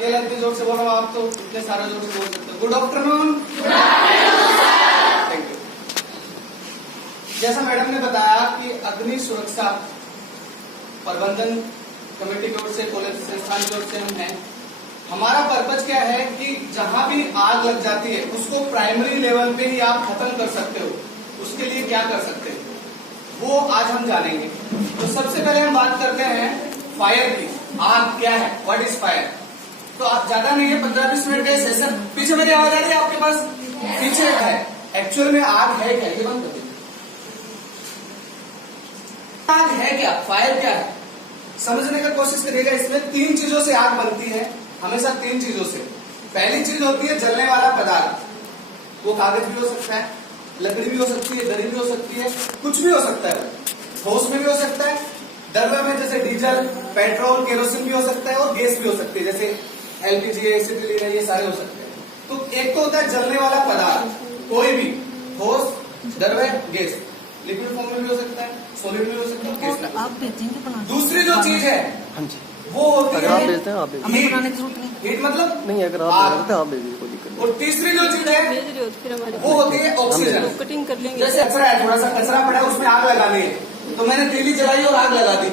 अकेले इतने जोर से बोलो, आप तो इतने सारे जोर से बोल सकते हो। Good afternoon. Thank you. जैसा मैडम ने बताया कि अग्नि सुरक्षा प्रबंधन कमेटी की ओर से, कॉलेज संस्थान की ओर से हम हैं। हमारा पर्पज क्या है कि जहां भी आग लग जाती है उसको प्राइमरी लेवल पे ही आप खत्म कर सकते हो। उसके लिए क्या कर सकते हैं वो आज हम जानेंगे। तो सबसे पहले हम बात करते हैं फायर की। आग क्या है, व्हाट इज फायर। तो आप ज्यादा नहीं है, 15-20 मिनट का सेशन। पीछे मेरी आवाज आ रही है आपके पास? पीछे है। एक्चुअल में आग है क्या, ये बंद कर दीजिए। आग है क्या, फायर क्या है, समझने का कोशिश करिएगा। इसमें 3 चीजों से आग बनती है, हमेशा 3 चीजों से। पहली चीज होती है जलने वाला पदार्थ। वो कागज भी हो सकता है, लकड़ी भी हो सकती है, दरी भी हो सकती है, कुछ भी हो सकता है। ठोस में भी हो सकता है, द्रव्य में जैसे डीजल, पेट्रोल, केरोसिन भी हो सकता है, और गैस भी हो सकती है जैसे एलपीजी, एसिटिलीन, ये सारे हो सकते हैं। तो एक तो होता है जलने वाला पदार्थ, कोई भी ठोस, द्रव्य, गैस। लिक्विड फॉर्म में भी हो सकता है, सॉलिड में भी हो सकता है, गैस में। आप भेजेंगे बना। दूसरी जो चीज है वो होती है हमें बनाने की जरूरत नहीं। हीट, मतलब नहीं, अगर आप भेजते हैं आप भेजिए, कोई दिक्कत नहीं। और तीसरी जो चीज है वो होती है ऑक्सीजन। कटिंग कर लेंगे। जैसे कचरा है, थोड़ा सा कचरा पड़ा है, उसमें आग लगानी है, तो मैंने तीली जलाई और आग लगा दी,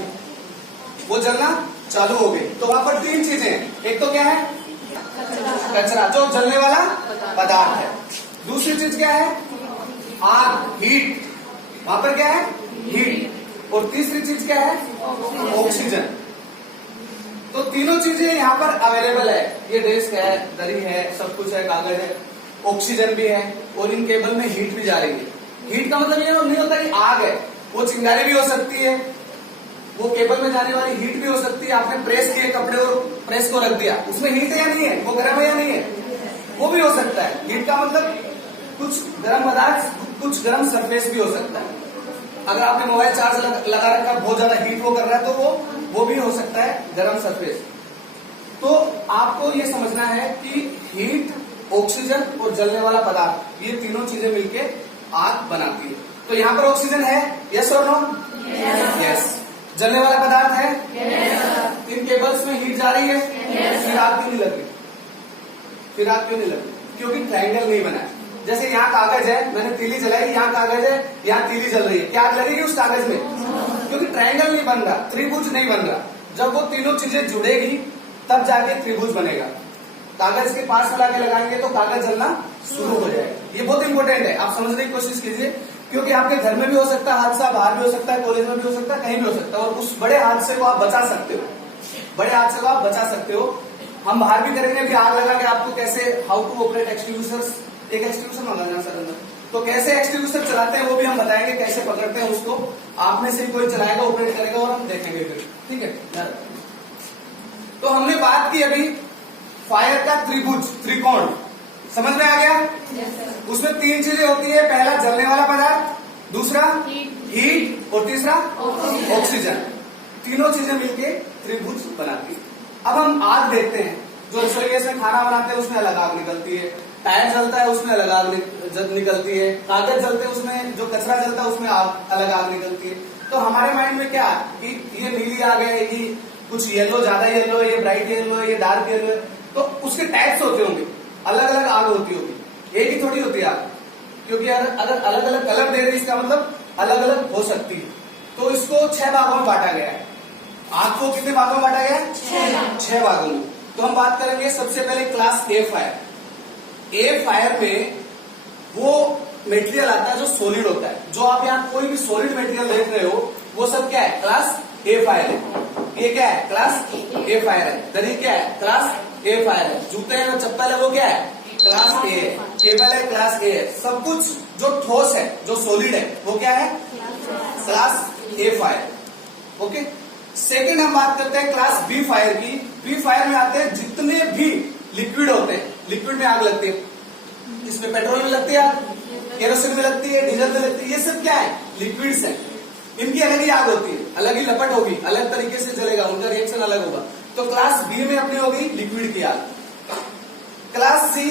वो जलना चालू हो गई। तो वहां पर 3 चीजें हैं। एक तो क्या है, कचरा, जो जलने वाला पदार्थ है। दूसरी चीज क्या है, आग, हीट, वहां पर क्या है, हीट। और तीसरी चीज क्या है, ऑक्सीजन। तो तीनों चीजें यहाँ पर अवेलेबल है। ये डेस्क है, दरी है, सब कुछ है, कागज है, ऑक्सीजन भी है, और इन केबल में हीट भी जा रही है। हीट का मतलब ये नहीं होता कि आग है, वो चिंगारी भी हो सकती है, वो केबल में जाने वाली हीट भी हो सकती है। आपने प्रेस किए कपड़े और प्रेस को रख दिया, उसमें हीट है या नहीं है, वो गर्म है या नहीं है, वो भी हो सकता है। हीट का मतलब कुछ गर्म पदार्थ, कुछ गर्म सरफेस भी हो सकता है। अगर आपने मोबाइल चार्ज लगा रखा, बहुत ज्यादा हीट वो कर रहा है, तो वो भी हो सकता है गर्म सरफेस। तो आपको ये समझना है कि हीट, ऑक्सीजन और जलने वाला पदार्थ, ये तीनों चीजें मिलके आग बनाती है। तो यहाँ पर ऑक्सीजन है, यस और नो? यस। जलने वाला पदार्थ है, इन केबल्स में हीट जा रही है, फिर आग क्यों नहीं लग रही? फिर आग क्यों नहीं लग रही? क्योंकि ट्रायंगल नहीं बना है। जैसे यहाँ कागज है, मैंने तीली जलाई, यहाँ कागज है, यहाँ तीली जल रही है, क्या आग लगेगी उस कागज में? क्योंकि ट्रायंगल नहीं बन रहा, त्रिभुज नहीं बन रहा। जब वो तीनों चीजें जुड़ेगी तब जाके त्रिभुज बनेगा। कागज के पास में लाके लगाएंगे तो कागज जलना शुरू हो जाएगा। ये बहुत इंपॉर्टेंट है, आप समझने की कोशिश कीजिए, क्योंकि आपके घर में भी हो सकता है हादसा, बाहर भी हो सकता है, कॉलेज में भी हो सकता है, कहीं भी हो सकता है, और उस बड़े हादसे को आप बचा सकते हो। बड़े हादसे को आप बचा सकते हो। हम बाहर भी करेंगे, अभी आग लगा के आपको कैसे, हाउ टू ऑपरेट एक्सटिंग्विशर्स, एक एक्सटिंग्विशर मंगाना सर अंदर, तो कैसे एक्सटिंग्विशर चलाते हैं वो भी हम बताएंगे, कैसे पकड़ते हैं उसको। आप में से कोई चलाएगा, ऑपरेट करेगा, और हम देखेंगे फिर, ठीक है। तो हमने बात की अभी फायर का त्रिभुज, त्रिकोण, समझ में आ गया? उसमें 3 चीजें होती है। पहला जलने वाला पदार्थ, दूसरा हीट, और तीसरा ऑक्सीजन। तीनों चीजें मिलके त्रिभुज बनाती है। अब हम आग देखते हैं। जो रसोई में खाना बनाते हैं उसमें अलग आग निकलती है, टायर जलता है उसमें अलग आग निकलती है, कागज जलते हैं उसमें, जो कचरा जलता है उसमें अलग आग निकलती है। तो हमारे माइंड में क्या कि ये नीली आग है, कि कुछ येलो, ज्यादा येलो है, ये ब्राइट येलो है, ये डार्क येलो है, तो उसके टाइप्स होते होंगे, अलग अलग आग होती होगी, एक ही थोड़ी होती है आग। क्योंकि अगर अलग अलग कलर दे रही, इसका मतलब अलग अलग हो सकती है। तो इसको 6 भागों में बांटा गया है। आग को कितने भागों में बांटा गया है? 6 भागों में। तो हम बात करेंगे सबसे पहले क्लास ए फायर। ए फायर में वो मेटेरियल आता है जो सॉलिड होता है। जो आप यहाँ कोई भी सॉलिड मेटेरियल देख रहे हो वो सब क्या है? क्लास ए फायर है। ये क्या है? क्लास ए फायर है। दरी क्या है? क्लास ए फायर है। जूते हैं और चप्पल है वो क्या है? क्लास ए है। केबल है, क्लास ए है। सब कुछ जो ठोस है, जो सॉलिड है, वो क्या है? क्लास ए फायर। ओके। सेकेंड हम बात करते हैं क्लास बी फायर की। बी फायर में आते हैं जितने भी लिक्विड होते हैं। लिक्विड में आग लगती है, इसमें पेट्रोल में लगती है आग, केरोसिन में लगती है, डीजल में लगती है, ये सब क्या है? लिक्विड्स है। इनकी अलग ही आग होती है, अलग ही लपट होगी, अलग तरीके से जलेगा, उनका रिएक्शन अलग होगा। तो क्लास बी में अपनी होगी लिक्विड की आग। क्लास सी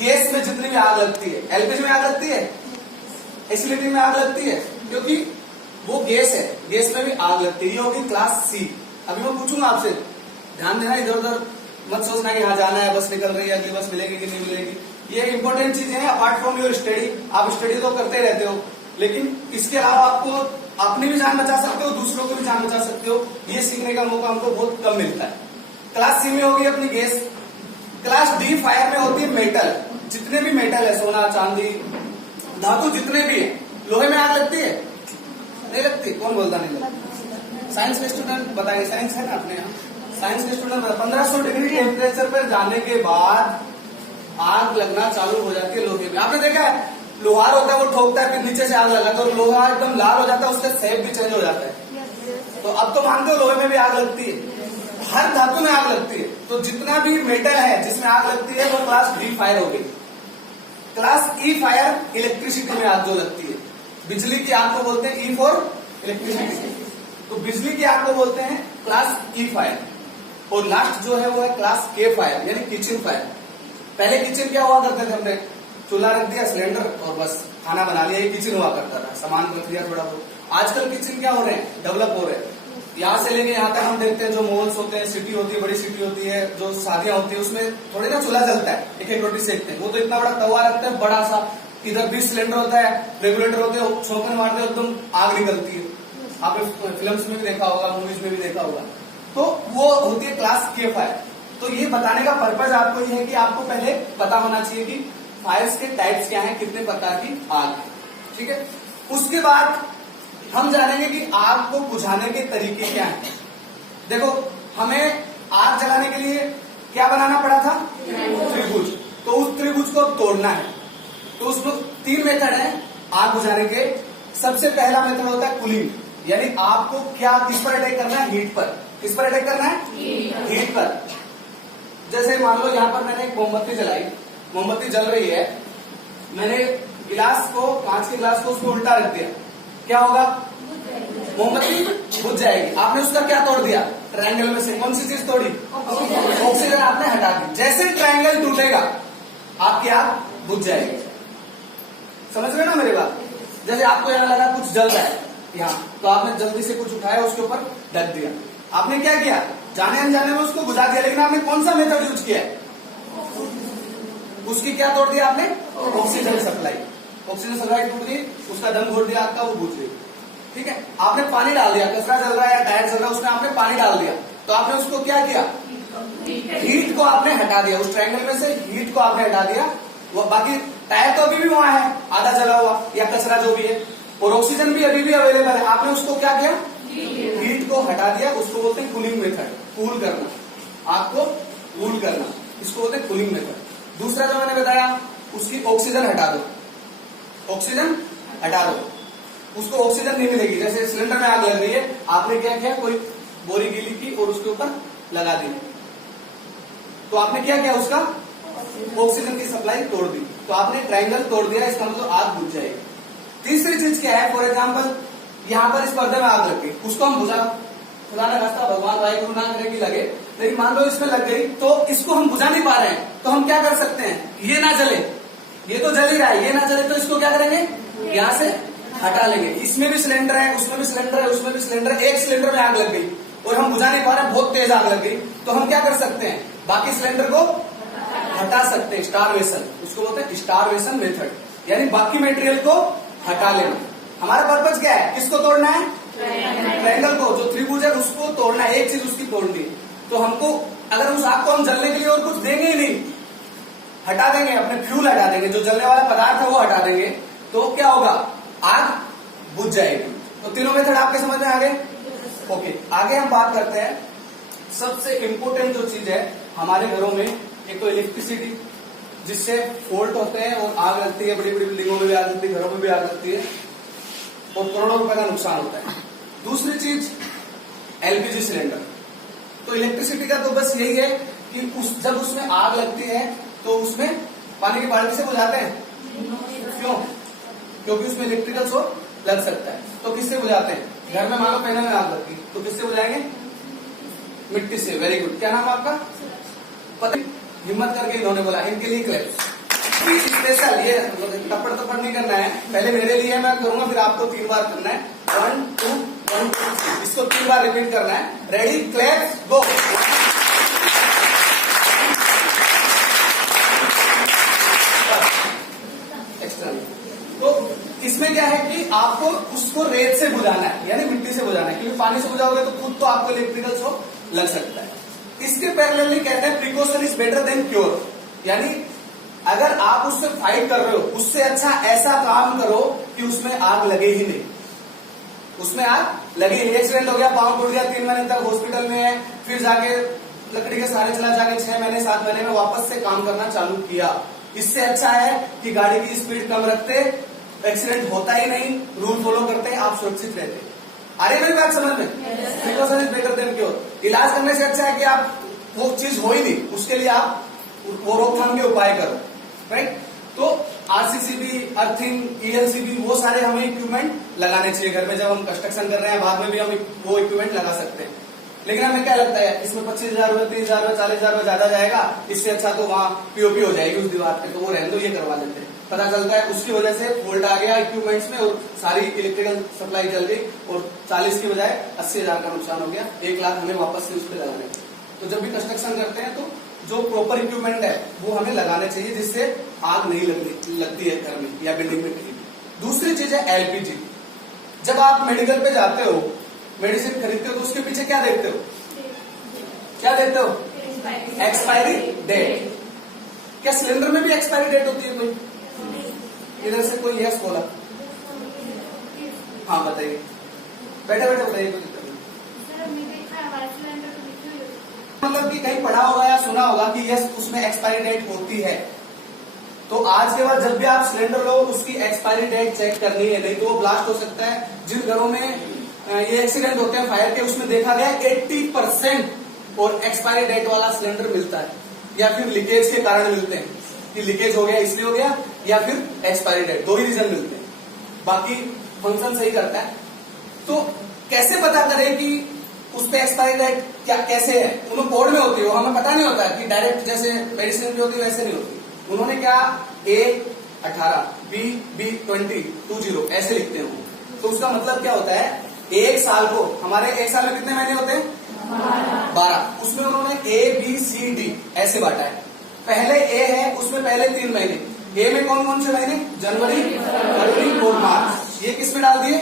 गैस में जितनी भी आग लगती है, एलपीजी में आग लगती है, एसिडिटी में आग लगती है, क्योंकि वो गैस है, गैस में भी आग लगती है, ये होगी क्लास सी। अभी मैं पूछूंगा आपसे, ध्यान देना, इधर उधर मत सोचना कि हाँ जाना है, बस निकल रही है, अगली बस मिलेगी कि नहीं मिलेगी। ये इंपॉर्टेंट चीजें हैं। अपार्ट फ्रॉम योर स्टडी, आप स्टडी तो करते रहते हो, लेकिन इसके अलावा आपको अपनी भी जान बचा सकते हो, दूसरों को भी जान बचा सकते हो। ये सीखने का मौका हमको बहुत कम मिलता है। क्लास सी में होगी अपनी गैस। क्लास डी फायर में होती है मेटल। जितने भी मेटल है, सोना चांदी धातु जितने भी है। लोहे में आग लगती है? नहीं लगती। कौन बोलता नहीं लगती? साइंस के स्टूडेंट बताएंगे, साइंस है ना अपने यहाँ। साइंस के स्टूडेंट 1500 डिग्री टेम्परेचर पर जाने के बाद आग लगना चालू हो जाती है लोहे में। आपने देखा है लोहार होता है, वो ठोकता है, फिर नीचे से आग लगाता है और लोहा एकदम लाल हो जाता है, उसका शेप भी चेंज हो जाता है। तो अब तो मानते हो लोहे में भी आग लगती है, हर धातु में आग लगती है। तो जितना भी मेटल है जिसमें आग लगती है वो क्लास डी फायर हो गई। क्लास ई फायर इलेक्ट्रिसिटी में आग जो लगती है। बिजली की आग को बोलते हैं ई फॉर इलेक्ट्रिसिटी। तो बिजली की आग को बोलते हैं क्लास ई फायर। और लास्ट जो है वो है क्लास के फायर, यानी किचन फायर। पहले किचन क्या हुआ करते थे, हमने चूल्हा रख दिया, सिलेंडर और बस खाना बना लिया, ये किचन हुआ करता था, सामान रख दिया थोड़ा बहुत। आजकल किचन क्या हो रहे हैं, डेवलप हो रहे हैं। यहाँ से लेके यहाँ तक हम देखते हैं जो मॉल्स होते हैं, सिटी होती है, बड़ी सिटी होती है, जो शादियां होती है, उसमें थोड़ी ना चूल्हा जलता है, एक एक रोटी सेकते हैं। वो तो इतना बड़ा तवा रखते हैं, बड़ा सा, इधर 20 सिलेंडर होता है, रेगुलेटर होते हैं, छोंकन मारते हैं, एकदम आग निकलती है। आपने फिल्म्स में भी देखा होगा, मूवीज में भी देखा होगा। तो वो होती है क्लास के फायर। तो ये बताने का पर्पज आपको ये है कि आपको पहले पता होना चाहिए कि फायर्स के टाइप्स क्या हैं, कितने प्रकार की आग है। ठीक है, उसके बाद हम जानेंगे कि आग को बुझाने के तरीके क्या हैं। देखो, हमें आग जलाने के लिए क्या बनाना पड़ा था, त्रिभुज। तो उस त्रिभुज को अब तोड़ना है। तो उसमें 3 मेथड है आग बुझाने के। सबसे पहला मेथड होता है कूलिंग, यानी आपको क्या किस पर अटैक करना है, हीट पर। किस पर अटैक करना है, हीट पर। जैसे मान लो यहाँ पर मैंने एक मोमबत्ती जलाई, मोमबत्ती जल रही है, मैंने गिलास को, कांच के गिलास को उसमें उल्टा रख दिया, क्या होगा, मोमबत्ती बुझ जाएगी। आपने उसका क्या तोड़ दिया, ट्रायंगल में से कौन सी चीज तोड़ी, ऑक्सीजन आपने हटा दी। जैसे ट्रायंगल टूटेगा आपकी आग बुझ जाएगी। समझ रहे ना मेरी बात। जैसे आपको यहाँ लगा कुछ जल रहा है यहाँ, तो आपने जल्दी से कुछ उठाया, उसके ऊपर ढक दिया। आपने क्या किया, जाने अनजाने में उसको बुझा दिया, लेकिन आपने कौन सा मेथड यूज किया है, उसकी क्या तोड़ दिया आपने, ऑक्सीजन सप्लाई। ऑक्सीजन सप्लाई टूट गई, उसका दम घोट दिया आपका, वो बुझ गई। ठीक है, आपने पानी डाल दिया, कचरा जल रहा है या टायर जल रहा है, उसमें आपने पानी डाल दिया, तो आपने उसको क्या किया, हीट को आपने हटा दिया, उस ट्रायंगल में से हीट को आपने हटा दिया। वो बाकी टायर तो अभी भी वहां है, आधा जला हुआ या कचरा जो भी है, और ऑक्सीजन भी अभी भी अवेलेबल है। आपने उसको क्या किया, हीट को हटा दिया। उसको बोलते हैं कूलिंग मेथड, कूल करना, आग को कूल करना, इसको बोलते हैं कूलिंग मेथड। दूसरा जो मैंने बताया, उसकी ऑक्सीजन हटा दो, ऑक्सीजन हटा दो, उसको ऑक्सीजन नहीं मिलेगी। जैसे सिलेंडर में आग लग रही है, आपने क्या किया, कोई बोरी गीली की और उसके ऊपर लगा दी, तो आपने क्या किया, उसका ऑक्सीजन की सप्लाई तोड़ दी, तो आपने ट्रायंगल तोड़ दिया, इसका मतलब आग बुझ जाएगी। तीसरी चीज क्या है, फॉर एग्जाम्पल यहाँ पर इस पर्दे में आग लग गई, उसको हम बुझा, खुदा न खास्ता, भगवान वाहिगुरु ना करे कि लगे, लेकिन मान लो इसमें लग गई, तो इसको हम बुझा नहीं पा रहे हैं, तो हम क्या कर सकते हैं, ये ना जले, ये तो जल ही रहा है, ये ना जले, तो इसको क्या करेंगे, यहाँ से हटा लेंगे। इसमें भी सिलेंडर है, उसमें भी सिलेंडर है, उसमें भी सिलेंडर है, एक सिलेंडर में आग लग गई और हम बुझा नहीं पा रहे, बहुत तेज आग लग गई, तो हम क्या कर सकते हैं, बाकी सिलेंडर को हटा सकते हैं, स्टारवेशन, उसको बोलते हैं स्टारवेशन मेथड, यानी बाकी मटेरियल को हटा लेना। हमारा पर्पज क्या है, किसको तोड़ना है, ट्रायंगल को, जो त्रिभुज है उसको तोड़ना है, एक चीज उसकी तोड़नी। तो हमको अगर उस आग को हम जलने के लिए और कुछ देंगे ही नहीं, हटा देंगे, अपने फ्यूल हटा देंगे, जो जलने वाला पदार्थ है वो हटा देंगे, तो क्या होगा, आग बुझ जाएगी। तो तीनों मेथड आपके समझ में आ गए। ओके, आगे हम बात करते हैं सबसे इम्पोर्टेंट जो चीज है हमारे घरों में, एक तो इलेक्ट्रिसिटी, जिससे फॉल्ट होते हैं और आग लगती है, बड़ी बड़ी बिल्डिंगों में भी आग लगती है, घरों में भी आग लगती है और करोड़ों रुपए का नुकसान होता है। दूसरी चीज एलपीजी सिलेंडर। तो इलेक्ट्रिसिटी का तो बस यही है कि जब उसमें आग लगती है तो उसमें पानी की बाल्टी से बुझाते हैं, क्यों, क्योंकि उसमें इलेक्ट्रिकल शॉक लग सकता है। तो किससे बुझाते हैं, घर में मान लो पैनल में आग लगती, तो किससे बुझाएंगे, मिट्टी से। वेरी गुड, क्या नाम आपका, पता, हिम्मत करके इन्होंने बोला, इनके लिए क्लैप स्पेशल। ये टप्पड़ टप्पड़ नहीं करना है, पहले मेरे लिए मैं करूंगा, फिर आपको 3 बार करना है, 1 2 1 2 इसको 3 बार रिपीट करना है। रेडी, क्लैप, गो। आपको उसको रेत से बुझाना है, यानी मिट्टी से बुझाना है, क्योंकि पानी से बुझाओगे तो खुद तो आपको इलेक्ट्रिकल शॉक लग सकता है। इसके पैरेलली कहते हैं precaution is better than cure, यानी अगर आप उससे फाइट कर रहे हो, उससे अच्छा ऐसा काम करो कि उसमें आग लगे ही नहीं, उसमें आग लगे ही। एक्सीडेंट हो गया, पांव टूट गया, 3 महीने तक हॉस्पिटल में है, फिर जाके लकड़ी के सहारे चला, जाके 6 महीने 7 महीने में वापस से काम करना चालू किया। इससे अच्छा है कि गाड़ी की स्पीड कम रखते, एक्सीडेंट होता ही नहीं, रूल फॉलो करते, आप सुरक्षित रहते। अरे मेरी बात समझ में, precaution is better than cure. इलाज करने से अच्छा है कि आप वो चीज हो ही नहीं, उसके लिए आप वो रोकथाम के उपाय करो, राइट। तो आरसीसीबी, अर्थिंग, ईएलसीबी, वो सारे हमें इक्विपमेंट लगाने चाहिए घर में। जब हम कंस्ट्रक्शन कर रहे हैं, बाद में भी हम वो इक्विपमेंट लगा सकते हैं। लेकिन हमें क्या लगता है, इसमें 25,000 रुपए, 30,000 रुपए, 40,000 रुपए ज्यादा जाएगा, इससे अच्छा तो वहां पीओपी हो जाएगी उस दीवार पे, तो वो रहने दो, ये करवा लेते हैं। पता चलता है उसकी वजह से फॉल्ट आ गया इक्विपमेंट्स में और सारी इलेक्ट्रिकल सप्लाई जल गई और 40 की बजाय 80,000 का नुकसान हो गया। 1 लाख हमें वापस से उस पर लगाने। तो जब भी कंस्ट्रक्शन करते हैं तो जो प्रॉपर इक्विपमेंट है वो हमें लगाने चाहिए, जिससे आग नहीं लगती है घर में या बिल्डिंग में कहीं। दूसरी चीज है एलपीजी। जब आप मेडिकल पे जाते हो, मेडिसिन खरीदते हो, तो उसके पीछे क्या देखते हो, क्या देखते हो, एक्सपायरी डेट। क्या सिलेंडर में भी एक्सपायरी डेट होती है कोई? इधर से कोई यस बोला, हाँ बताइए, बैठे बैठे बताइए, कोई दिक्कत नहीं। मतलब कि कहीं पढ़ा होगा या सुना होगा कि यस उसमें एक्सपायरी डेट होती है। तो आज के बाद जब भी आप सिलेंडर लो, उसकी एक्सपायरी डेट चेक करनी है, नहीं तो वो ब्लास्ट हो सकता है। जिन घरों में ये एक्सीडेंट होते हैं फायर के, उसमें देखा गया 80% और एक्सपायरी डेट वाला सिलेंडर मिलता है, या फिर लीकेज के कारण मिलते हैं कि लीकेज हो गया इसलिए हो गया, या फिर एक्सपायरी डेट, 2 ही रीजन मिलते हैं, बाकी फंक्शन सही करता है। तो कैसे पता करें कि उस पर एक्सपायरी डेट क्या कैसे है? उन्होंने बोर्ड में होती है, वो हमें पता नहीं होता कि डायरेक्ट जैसे मेडिसिन की होती है वैसे नहीं होती। उन्होंने क्या A18 B20 ऐसे लिखते हैं। तो उसका मतलब क्या होता है, 1 साल को, हमारे 1 साल में कितने महीने होते हैं? 12। उसमें उन्होंने ABCD ऐसे बांटा है। पहले A है, उसमें पहले 3 महीने। A में कौन कौन से महीने? जनवरी, फरवरी और मार्च। ये किस में डाल दिए?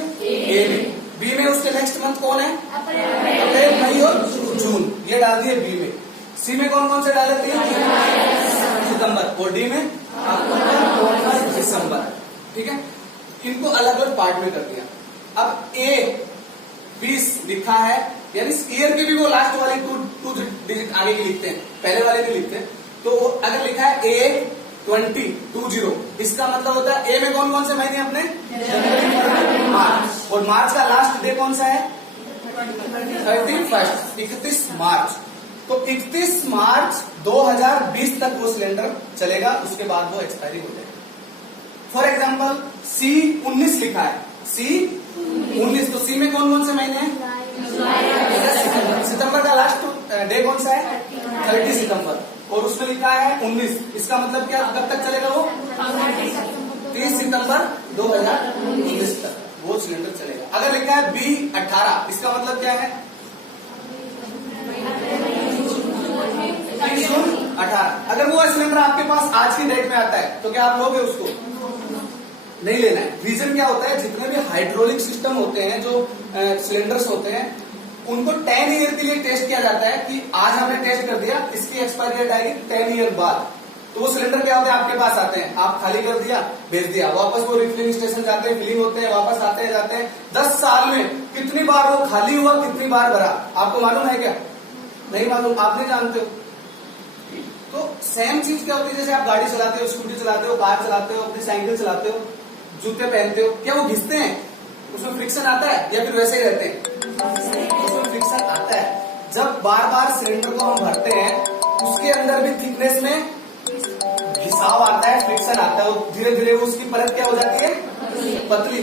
A में। B में उसके नेक्स्ट मंथ कौन है? अप्रैल, मई और जून, ये डाल दिए B में। C में कौन कौन से डाले थे? सितंबर। और D में अक्टूबर, दिसंबर। ठीक है, इनको अलग अलग पार्ट में कर दिया। अब A 20 लिखा है, यानी ईयर की भी वो लास्ट वाली 2 डिजिट आगे की लिखते हैं, पहले वाले नहीं लिखते। तो अगर लिखा है A20, इसका मतलब होता है A में कौन कौन से महीने अपने? जनवरी, फरवरी, मार्च। और मार्च का लास्ट डे कौन सा है? 31 मार्च। तो 31 मार्च 2020 तक वो सिलेंडर चलेगा, उसके बाद वो एक्सपायरी हो जाएगा। फॉर एग्जाम्पल C19 लिखा है, C19, तो C में कौन कौन से महीने हैं? सितंबर का लास्ट डे कौन सा है? 30 सितंबर। और उसमें लिखा है 19, इसका मतलब क्या, कब तक चलेगा वो? 30 सितंबर 2019 तक वो सिलेंडर चलेगा। अगर लिखा है B18, इसका मतलब क्या है? 18। अगर वो सिलेंडर आपके पास आज की डेट में आता है तो क्या आप लोगे उसको? नहीं लेना है। रीजन क्या होता है, जितने भी हाइड्रोलिक सिस्टम होते हैं, जो सिलेंडर्स होते हैं, उनको 10 ईयर के लिए टेस्ट किया जाता है कि आज हमने टेस्ट कर दिया, इसकी एक्सपायरी डेट आएगी 10 ईयर बाद। तो वो सिलेंडर क्या होते हैं, आपके पास आते हैं, आप खाली कर दिया, भेज दिया, वापस वो रिफिलिंग स्टेशन जाते हैं, फिलिंग होते हैं, वापस आते हैं जाते हैं। 10 साल में कितनी बार वो खाली हुआ, कितनी बार भरा, आपको मालूम है क्या? नहीं मालूम, आप नहीं जानते हो। तो सेम चीज क्या होती है, जैसे आप गाड़ी चलाते हो, स्कूटी चलाते हो, कार चलाते हो, अपनी साइकिल चलाते हो, जूते पहनते हो, क्या वो घिसते हैं? उसमें फ्रिक्शन आता है या फिर वैसे ही रहते हैं? उसमें फ्रिक्शन आता है। जब बार बार सिलेंडर को हम भरते हैं, उसके अंदर भी थिकनेस में घिसाव आता है, फ्रिक्शन आता है, धीरे धीरे उसकी परत क्या हो जाती है? पतली।